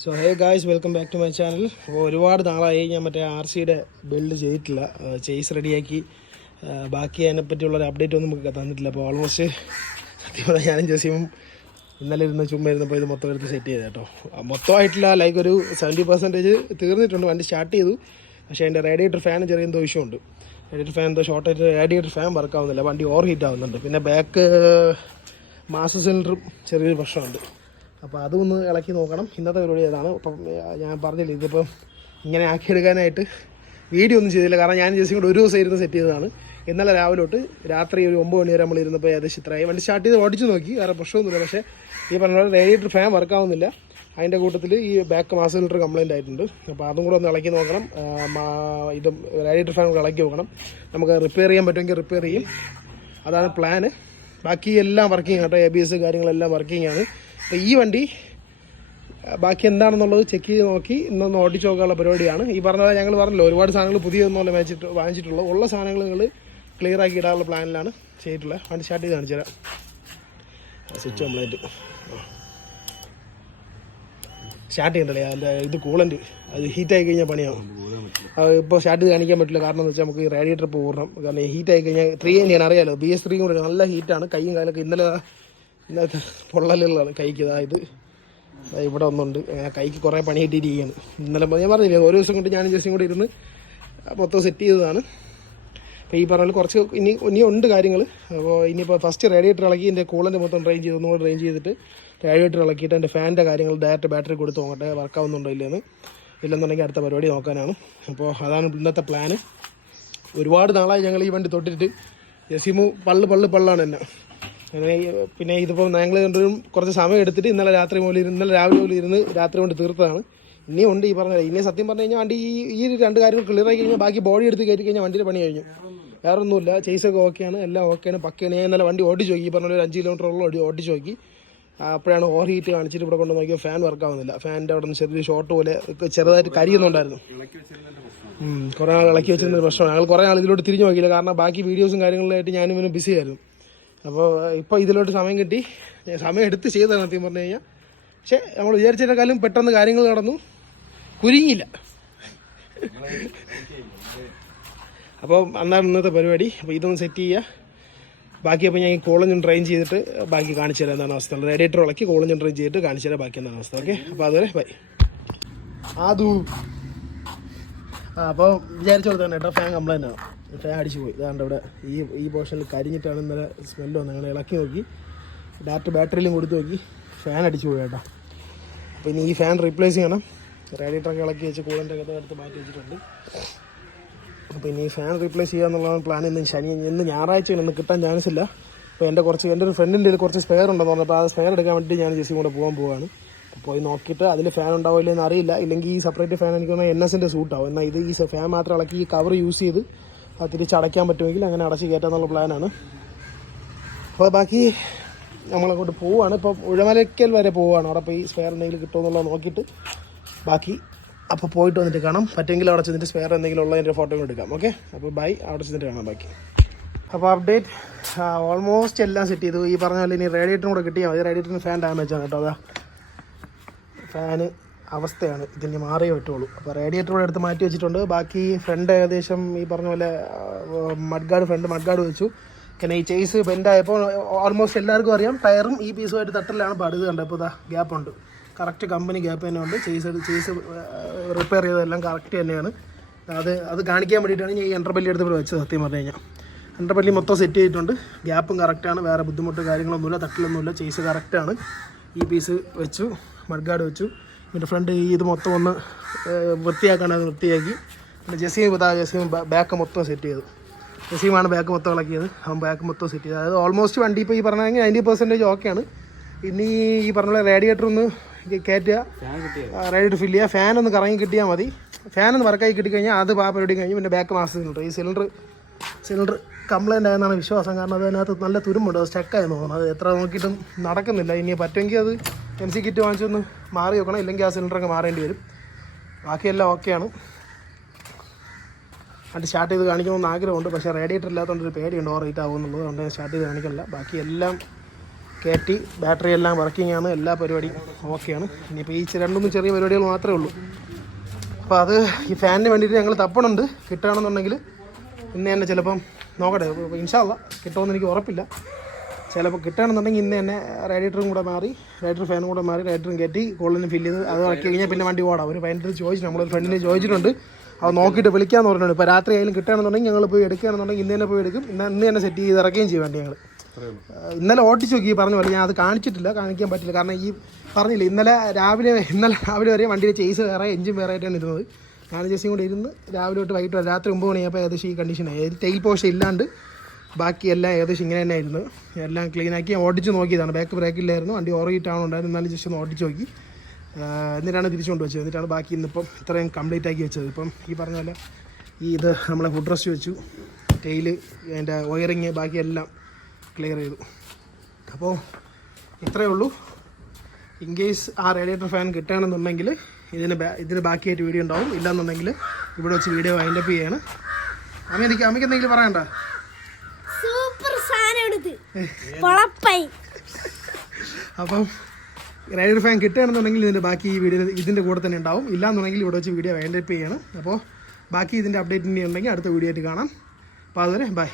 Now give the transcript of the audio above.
So hey guys, welcome back to my channel. അപ്പോൾ ഒരുപാട് നാളായി ഞാൻ മറ്റേ RCയുടെ ബിൽഡ് ചെയ്തിട്ടില്ല, ചേസ് റെഡിയാക്കി. ബാക്കി അതിനെപ്പറ്റിയുള്ളൊരു അപ്ഡേറ്റ് ഒന്നും നമുക്ക് തന്നിട്ടില്ല. അപ്പോൾ ഓൾമോസ്റ്റ് സത്യം പറഞ്ഞാൽ ഞാനും ജസീമും ഇന്നലെ ഇരുന്ന് ചുമ്മാ ഇരുന്നപ്പോൾ ഇത് മൊത്തം എടുത്ത് സെറ്റ് ചെയ്ത് കേട്ടോ. മൊത്തമായിട്ടില്ല, ലൈക്ക് ഒരു 70% തീർന്നിട്ടുണ്ട്. വണ്ടി സ്റ്റാർട്ട് ചെയ്തു, പക്ഷേ എൻ്റെ റേഡിയേറ്റർ ഫാൻ ചെറിയ എന്തോ ഇഷ്യൂ ഉണ്ട്. റേഡിയേറ്റർ ഫാൻ എന്തോ ഷോർട്ടായിട്ട് റേഡിയേറ്റർ ഫാൻ വർക്ക് ആവുന്നില്ല, വണ്ടി ഓവർ ഹീറ്റ് ആവുന്നുണ്ട്. പിന്നെ ബാക്ക് മാസ്റ്റർ സിലിണ്ടറും ചെറിയൊരു പ്രശ്നമുണ്ട്. അപ്പോൾ അതൊന്ന് ഇളക്കി നോക്കണം. ഇന്നത്തെ പരിപാടി അതാണ്. അപ്പം ഞാൻ പറഞ്ഞില്ല, ഇതിപ്പം ഇങ്ങനെ ആക്കിയെടുക്കാനായിട്ട് വീഡിയോ ഒന്നും ചെയ്തില്ല, കാരണം ഞാൻ ജസ്റ്റ് കൂടെ ഒരു ദിവസം ഇരുന്ന് സെറ്റ് ചെയ്തതാണ്. ഇന്നലെ രാവിലെ തൊട്ട് രാത്രി ഒരു 9 മണി വരെ നമ്മൾ ഇരുന്നപ്പോൾ ഏകദേശം ഇത്രയായി. വണ്ടി സ്റ്റാർട്ട് ചെയ്ത് ഓടിച്ച് നോക്കി, വേറെ പ്രശ്നമൊന്നുമില്ല. പക്ഷേ ഈ പറഞ്ഞ പോലെ റേഡിയേറ്റർ ഫാൻ വർക്കാവുന്നില്ല. അതിൻ്റെ കൂട്ടത്തിൽ ഈ ബാക്ക് മാസ്റ്റർ സിലിണ്ടർ കംപ്ലയിൻ്റ് ആയിട്ടുണ്ട്. അപ്പോൾ അതും കൂടെ ഒന്ന് ഇളക്കി നോക്കണം. ഇത് റേഡിയേറ്റർ ഫാൻ കൂടെ ഇളക്കി നോക്കണം. നമുക്ക് റിപ്പയർ ചെയ്യാൻ പറ്റുമെങ്കിൽ റിപ്പയർ ചെയ്യും, അതാണ് പ്ലാന്. ബാക്കി എല്ലാം വർക്കിംഗ് കേട്ടോ, ABS കാര്യങ്ങളെല്ലാം വർക്കിംഗ് ആണ്. അപ്പോൾ ഈ വണ്ടി ബാക്കി എന്താണെന്നുള്ളത് ചെക്ക് ചെയ്ത് നോക്കി ഇന്നൊന്ന് ഓടിച്ച് നോക്കാനുള്ള പരിപാടിയാണ്. ഈ പറഞ്ഞത് ഞങ്ങൾ പറഞ്ഞല്ലോ, ഒരുപാട് സാധനങ്ങൾ പുതിയതൊന്നുമല്ല വാങ്ങിച്ചിട്ടുള്ളൂ. ഉള്ള സാധനങ്ങൾ നിങ്ങൾ ക്ലിയർ ആക്കി ഇടാനുള്ള പ്ലാനിലാണ് ചെയ്തിട്ടുള്ളത്. വണ്ടി സ്റ്റാർട്ട് ചെയ്ത് കാണിച്ചു തരാം. സ്വിച്ച് കംപ്ലൈൻറ്റ് സ്റ്റാർട്ട് ചെയ്യണ്ടല്ലേ, അതിൻ്റെ ഇത് കൂളൻ്റ് അത് ഹീറ്റായി കഴിഞ്ഞാൽ പണിയാവും. ഇപ്പോൾ സ്റ്റാർട്ട് ചെയ്ത് കാണിക്കാൻ പറ്റില്ല, കാരണം എന്ന് വെച്ചാൽ നമുക്ക് ഈ റേഡിയേറ്റർ പൂർണ്ണം, കാരണം ഹീറ്റായി കഴിഞ്ഞാൽ 3 ഞാൻ അറിയാമല്ലോ, BS3 കൂടെ നല്ല ഹീറ്റാണ്. കൈയും കാലൊക്കെ ഇന്നത്തെ പൊള്ളലുകളാണ് കൈക്ക്. ഇത് ഇവിടെ ഒന്നുണ്ട്, കൈക്ക് കുറേ പണി കിട്ടിയിരിക്കുകയാണ്. ഇന്നലെ ഞാൻ പറഞ്ഞില്ലേ, ഓരോ ദിവസം കൊണ്ട് ഞാൻ ജസ്റ്റും കൂടി ഇരുന്ന് മൊത്തം സെറ്റ് ചെയ്തതാണ്. അപ്പോൾ ഈ പറഞ്ഞാൽ കുറച്ച് ഇനി ഉണ്ട് കാര്യങ്ങൾ. അപ്പോൾ ഇനിയിപ്പോൾ ഫസ്റ്റ് റേഡിയേറ്റർ ഇളക്കി എൻ്റെ കൂളൻ്റെ മൊത്തം ഡ്രെയിൻ ചെയ്ത് ഒന്നുകൂടെ ഡ്രെയിൻ ചെയ്തിട്ട് റേഡിയേറ്റർ ഇളക്കിയിട്ട് എൻ്റെ ഫാനിൻ്റെ കാര്യങ്ങൾ ഡയറക്റ്റ് ബാറ്ററി കൊടുത്ത് നോക്കട്ടെ വർക്കാവുന്നുണ്ടോ ഇല്ലെന്ന്. ഇല്ലെന്നുണ്ടെങ്കിൽ അടുത്ത പരിപാടി നോക്കാനാണ്. അപ്പോൾ അതാണ് ഇന്നത്തെ പ്ലാന്. ഒരുപാട് നാളായി ഞങ്ങൾ ഈ വണ്ടി തൊട്ടിട്ട്. ജസീമു പള്ളാണ് എന്നെ. അങ്ങനെ പിന്നെ ഇതിപ്പോൾ ഞങ്ങൾ രണ്ടും കുറച്ച് സമയം എടുത്തിട്ട് ഇന്നലെ രാവിലെ മുതൽ ഇരുന്ന് രാത്രി കൊണ്ട് തീർത്തതാണ്. ഇനിയും ഉണ്ട് ഈ പറഞ്ഞത്. ഇനി സത്യം പറഞ്ഞു കഴിഞ്ഞാൽ വണ്ടി ഈ 2 കാര്യങ്ങൾ ക്ലിയർ ആക്കി കഴിഞ്ഞാൽ ബാക്കി ബോഡി എടുത്ത് കയറ്റി കഴിഞ്ഞാൽ വണ്ടിയുടെ പണി കഴിഞ്ഞു. വേറെ ഒന്നുമില്ല, ചേസൊക്കെ ഓക്കെയാണ്, എല്ലാം ഓക്കെയാണ്, പക്കയാണ്. ഞാൻ ഇന്നലെ വണ്ടി ഓടിച്ച് നോക്കി, ഈ പറഞ്ഞ ഒരു 5 കിലോമീറ്ററോളം ഓടിച്ച് നോക്കി. അപ്പോഴാണ് ഓവർ ഹീറ്റ് കാണിച്ചിട്ട് ഇവിടെ കൊണ്ട് നോക്കിയാൽ ഫാൻ വർക്കാവുന്നില്ല. ഫാനിൻ്റെ അവിടെ നിന്ന് ചെറിയൊരു ഷോർട്ട് പോലെ ചെറുതായിട്ട് കരിയുന്നുണ്ടായിരുന്നു. കുറേ നാൾ ഇളക്കി വെച്ചിരുന്ന പ്രശ്നമാണ്. ഞങ്ങൾ കുറേ നാൾ ഇതിലോട്ട് തിരിഞ്ഞു നോക്കിയില്ല, കാരണം ബാക്കി വീഡിയോസും കാര്യങ്ങളിലായിട്ട് ഞാനും ഇവനും ബിസി ആയിരുന്നു. അപ്പോൾ ഇപ്പോൾ ഇതിലോട്ട് സമയം കിട്ടി, സമയം എടുത്ത് ചെയ്തതാണ് സത്യം പറഞ്ഞു കഴിഞ്ഞാൽ. പക്ഷേ നമ്മൾ വിചാരിച്ചതിനേക്കാളും പെട്ടെന്ന് കാര്യങ്ങൾ നടന്നു, കുരുങ്ങിയില്ല. അപ്പോൾ അന്നാണ് ഇന്നത്തെ പരിപാടി. അപ്പോൾ ഇതൊന്ന് സെറ്റ് ചെയ്യുക. ബാക്കി അപ്പോൾ ഞാൻ ഈ കോളഞ്ചും ഡ്രെയിൻ ചെയ്തിട്ട് ബാക്കി കാണിച്ചു തരാം എന്താണ് അവസ്ഥ. റേഡിയേറ്റർ ഇളക്കി കോളഞ്ചും ഡ്രെയിൻ ചെയ്തിട്ട് കാണിച്ചു തരാം ബാക്കി എന്താണ് അവസ്ഥ. ഓക്കെ, അപ്പോൾ അതുവരെ ബൈ. അപ്പോൾ വിചാരിച്ചു കൊടുത്താണ് കേട്ടോ, ഫാൻ കംപ്ലൈൻ്റ് ആണ്. ഫാൻ അടിച്ചു പോയി. ഇതാണ്ട് ഇവിടെ ഈ പോർഷനിൽ കരിഞ്ഞിട്ടാണ് ഇന്നലെ സ്മെല്ല് വന്നത്. ഞങ്ങൾ ഇളക്കി നോക്കി, ബാറ്ററിയിലും കൊടുത്ത് നോക്കി, ഫാൻ അടിച്ചു പോയി കേട്ടോ. അപ്പോൾ ഇനി ഈ ഫാൻ റീപ്ലേസ് ചെയ്യണം. റേഡിയേറ്ററൊക്കെ ഇളക്കി വെച്ച് കൂളൻ്റെ ഒക്കെ എടുത്ത് മാറ്റി വെച്ചിട്ടുണ്ട്. അപ്പോൾ ഇനി ഫാൻ റീപ്ലേസ് ചെയ്യുക എന്നുള്ളതാണ് പ്ലാൻ. ഇന്ന് ഞായറാഴ്ച ഇന്ന് കിട്ടാൻ ചാൻസ് ഇല്ല. അപ്പോൾ എൻ്റെ ഒരു ഫ്രണ്ടിൻ്റെ കുറച്ച് സ്പെയർ ഉണ്ടെന്ന് പറഞ്ഞപ്പോൾ ആ സ്പെയർ എടുക്കാൻ വേണ്ടി ഞാൻ ജസ്റ്റ് കൂടെ പോവാണ്. പോയി നോക്കിയിട്ട് അതിൽ ഫാൻ ഉണ്ടാവില്ല എന്ന് അറിയില്ല. ഇല്ലെങ്കിൽ ഈ സെപ്പറേറ്റ് ഫാൻ എനിക്ക് തോന്നുന്നത് NSൻ്റെ സൂട്ടാവും. എന്നാൽ ഇത് ഈ ഫാൻ മാത്രം ഇളക്കി ഈ കവർ യൂസ് ചെയ്ത് അത് തിരിച്ചടയ്ക്കാൻ പറ്റുമെങ്കിൽ അങ്ങനെ അടച്ച് കയറ്റാന്നുള്ള പ്ലാനാണ്. അപ്പോൾ ബാക്കി നമ്മളങ്ങോട്ട് പോവുകയാണ്. ഇപ്പോൾ ഉഴമലക്കൽ വരെ പോവുകയാണ്. അവിടെ പോയി സ്പെയർ എന്തെങ്കിലും കിട്ടുമെന്നുള്ളത് നോക്കിയിട്ട് ബാക്കി അപ്പോൾ പോയിട്ട് വന്നിട്ട് കാണാം. പറ്റുമെങ്കിൽ അവിടെ ചെന്നിട്ട് സ്പെയർ എന്തെങ്കിലും ഉള്ളതിൻ്റെ ഫോട്ടോ എടുക്കാം. ഓക്കെ, അപ്പോൾ ബൈ, അവിടെ ചെന്നിട്ട് കാണാം ബാക്കി. അപ്പോൾ അപ്ഡേറ്റ് ഓൾമോസ്റ്റ് എല്ലാം സെറ്റ് ചെയ്തു. ഈ പറഞ്ഞ പോലെ ഇനി റേഡിയേറ്ററും കൂടെ കിട്ടിയാൽ മതി. റേഡിയേറ്ററിന് ഫാൻ ഡാമേജ് ആണ് കേട്ടോ. അതാ ഫാന് അവസ്ഥയാണ്, ഇതിന് മാറിയേ പറ്റുള്ളൂ. അപ്പോൾ റേഡിയേറ്റർ കൂടെ എടുത്ത് മാറ്റി വെച്ചിട്ടുണ്ട്. ബാക്കി ഫ്രണ്ട് ഏകദേശം ഈ പറഞ്ഞ പോലെ ഫ്രണ്ട് മഡ്ഗാർഡ് വെച്ചു. പിന്നെ ഈ ചേസ് ബെൻഡായപ്പോൾ ഓൾമോസ്റ്റ് എല്ലാവർക്കും അറിയാം, ടയറും ഈ പീസുമായിട്ട് തട്ടലാണ് പാട്. ഇത് കണ്ടത് ഇപ്പോൾ ഇതാ ഗ്യാപ്പുണ്ട്, കറക്റ്റ് കമ്പനി ഗ്യാപ്പ് തന്നെയുണ്ട്. ചേസ് റിപ്പയർ ചെയ്തതെല്ലാം കറക്റ്റ് തന്നെയാണ്. അത് കാണിക്കാൻ വേണ്ടിയിട്ടാണ് ഞാൻ ഈ എൻ്റർബല്ലി എടുത്ത് ഇവിടെ വെച്ചത്. സത്യം പറഞ്ഞു കഴിഞ്ഞാൽ എൻ്റർബല്ലി മൊത്തം സെറ്റ് ചെയ്തിട്ടുണ്ട്. ഗ്യാപ്പും കറക്റ്റാണ്, വേറെ ബുദ്ധിമുട്ട് കാര്യങ്ങളൊന്നുമില്ല, തട്ടിലൊന്നുമില്ല. ചേസ് കറക്റ്റാണ്. ഈ പീസ് വെച്ചു, മഡ്ഗാർഡ് വെച്ചു. പിന്നെ ഫ്രണ്ട് ഇത് മൊത്തം ഒന്ന് വൃത്തിയാക്കാനത് വൃത്തിയാക്കി. പിന്നെ ജസീം ബാക്ക് മൊത്തം സെറ്റ് ചെയ്തു. ജസീമാണ് ബാക്ക് മൊത്തം ഇളക്കിയത്. അവൻ ബാക്ക് മൊത്തം സെറ്റ് ചെയ്തത്. അതായത് ഓൾമോസ്റ്റ് വണ്ടി ഇപ്പോൾ ഈ പറഞ്ഞെങ്കിൽ 90% ഓക്കെയാണ്. ഇനി ഈ പറഞ്ഞ റേഡിയേറ്റർ ഒന്ന് കയറ്റുക, റേഡിയേറ്റർ ഫില്ല് ചെയ്യുക, ഫാനൊന്ന് കറങ്ങി കിട്ടിയാൽ മതി. ഫാനൊന്ന് വർക്കായി കിട്ടിക്കഴിഞ്ഞാൽ അത് പരിപാടി കഴിഞ്ഞ് പിന്നെ ബാക്ക് മാസ്റ്റർ സിലിണ്ടർ. ഈ സിലിണ്ടർ കംപ്ലൈൻ്റ് ആയെന്നാണ് വിശ്വാസം. കാരണം അതിനകത്ത് നല്ല തുരുമ്പുണ്ട്, അത് സ്റ്റക്കായി തോന്നുന്നു. അത് എത്ര നോക്കിയിട്ടും നടക്കുന്നില്ല. ഇനി പറ്റുമെങ്കിൽ അത് MC കിറ്റ് വാങ്ങിച്ചൊന്ന് മാറി വെക്കണം, ഇല്ലെങ്കിൽ ആ സിലിണ്ടറൊക്കെ മാറേണ്ടി വരും. ബാക്കിയെല്ലാം ഓക്കെയാണ്. അത് സ്റ്റാർട്ട് ചെയ്ത് കാണിക്കണമെന്ന് ആഗ്രഹമുണ്ട്, പക്ഷേ റേഡിയേറ്റർ ഇല്ലാത്തതുകൊണ്ട് ഒരു പേടിയുണ്ട് ഓവർ ഹീറ്റ് ആകുമെന്നുള്ളത്. അതുകൊണ്ട് ഞാൻ സ്റ്റാർട്ട് ചെയ്ത് കാണിക്കില്ല. ബാക്കി എല്ലാം കയറ്റി ബാറ്ററി എല്ലാം വർക്കിംഗ് ആണ്, എല്ലാ പരിപാടിയും ഓക്കെയാണ്. ഇനിയിപ്പോൾ ഈ 2-3 ചെറിയ പരിപാടികൾ മാത്രമേ ഉള്ളൂ. അപ്പോൾ അത് ഈ ഫാനിന് വേണ്ടിയിട്ട് ഞങ്ങൾ തപ്പണുണ്ട്. കിട്ടുകയാണെന്നുണ്ടെങ്കിൽ ഇന്ന് തന്നെ ചിലപ്പം നോക്കട്ടെ, ഇൻഷാ അല്ലാ കിട്ടുമെന്ന് എനിക്ക് ഉറപ്പില്ല. ചിലപ്പോൾ കിട്ടുകയാണെന്നുണ്ടെങ്കിൽ ഇന്ന് തന്നെ റേഡിയേറ്ററും കൂടെ മാറി, റേഡിയേറ്റർ ഫാനും കൂടെ മാറി, റേഡിയേറ്ററും കയറ്റി കോളിന് ഫില്ല് ചെയ്ത് അത് ഇറക്കി കഴിഞ്ഞാൽ പിന്നെ വണ്ടി ഓടാം. ഒരു പതിനെട്ട് ചോദിച്ചു, നമ്മളൊരു ഫ്രണ്ടിനെ ചോദിച്ചിട്ടുണ്ട്, അത് നോക്കിയിട്ട് വിളിക്കാമെന്ന് പറഞ്ഞിട്ടുണ്ട്. ഇപ്പോൾ രാത്രി ആയാലും കിട്ടുകയാണെന്നുണ്ടെങ്കിൽ ഞങ്ങൾ പോയി എടുക്കുകയാണെന്നുണ്ടെങ്കിൽ ഇന്ന് തന്നെ പോയി എടുക്കും. ഇന്ന് തന്നെ സെറ്റ് ചെയ്ത് ഇറക്കുകയും ചെയ്യും വണ്ടി ഞങ്ങൾ. ഇന്നലെ ഓടിച്ച് നോക്കി പറഞ്ഞ പോലെ, ഞാൻ അത് കാണിച്ചിട്ടില്ല, കാണിക്കാൻ പറ്റില്ല. കാരണം ഈ പറഞ്ഞില്ല ഇന്നലെ രാവിലെ വരെ വണ്ടിയുടെ ചേസ് വേറെ എഞ്ചിൻ വേറെ ആയിട്ടാണ് ഇരുന്നത്. ഞാൻ ജസ്റ്റ് കൂടെ ഇരുന്ന് രാവിലെ തൊട്ട് വൈകിട്ട് രാത്രി 9 മണിയായപ്പോൾ ഏകദേശം ഈ കണ്ടീഷനായി. ടെയിൽ പോഷൻ ഇല്ലാണ്ട് ബാക്കിയെല്ലാം ഏകദേശം ഇങ്ങനെ തന്നെ ആയിരുന്നു. എല്ലാം ക്ലീനാക്കി ഓടിച്ച് നോക്കിയതാണ്. ബാക്ക് ബ്രേക്കില്ലായിരുന്നു, വണ്ടി ഓറിയിട്ടാണ് ഉണ്ടായിരുന്നു. എന്നാലും ജസ്റ്റ് ഒന്ന് ഓടിച്ച് നോക്കി, എന്നിട്ടാണ് തിരിച്ചുകൊണ്ട് വെച്ചത്. എന്നിട്ടാണ് ബാക്കി ഇന്നിപ്പം ഇത്രയും കംപ്ലീറ്റ് ആക്കി വെച്ചത്. ഇപ്പം ഈ പറഞ്ഞ പോലെ ഇത് നമ്മളെ ഫുഡ് റെസ്റ്റ് വെച്ചു, ടെയിൽ, അതിൻ്റെ വയറിങ്, ബാക്കിയെല്ലാം ക്ലിയർ ചെയ്തു. അപ്പോൾ ഇത്രയേ ഉള്ളൂ. ഇൻ കേസ് ആ റേഡിയേറ്റർ ഫാൻ കിട്ടുകയാണെന്നുണ്ടെങ്കിൽ ഇതിന് ബാക്കിയായിട്ട് വീഡിയോ ഉണ്ടാവും. ഇല്ലയെന്നുണ്ടെങ്കിൽ ഇവിടെ വെച്ച് വീഡിയോ വൈൻഡപ്പ് ചെയ്യാണ്. അമ്മയ്ക്ക് എന്തെങ്കിലും പറയണ്ട? അപ്പം റേഡിയേറ്റർ ഫാൻ കിട്ടുകയാണെന്നുണ്ടെങ്കിൽ ഇതിൻ്റെ ബാക്കി ഈ വീഡിയോ ഇതിൻ്റെ കൂടെ തന്നെ ഉണ്ടാവും. ഇല്ലയെന്നുണ്ടെങ്കിൽ ഇവിടെ വെച്ച് വീഡിയോ വൈൻഡപ്പ് ചെയ്യാണ്. അപ്പോൾ ബാക്കി ഇതിൻ്റെ അപ്ഡേറ്റ് ഉണ്ടെങ്കിൽ അടുത്ത വീഡിയോ ആയിട്ട് കാണാം. അപ്പോൾ അതുവരെ ബൈ.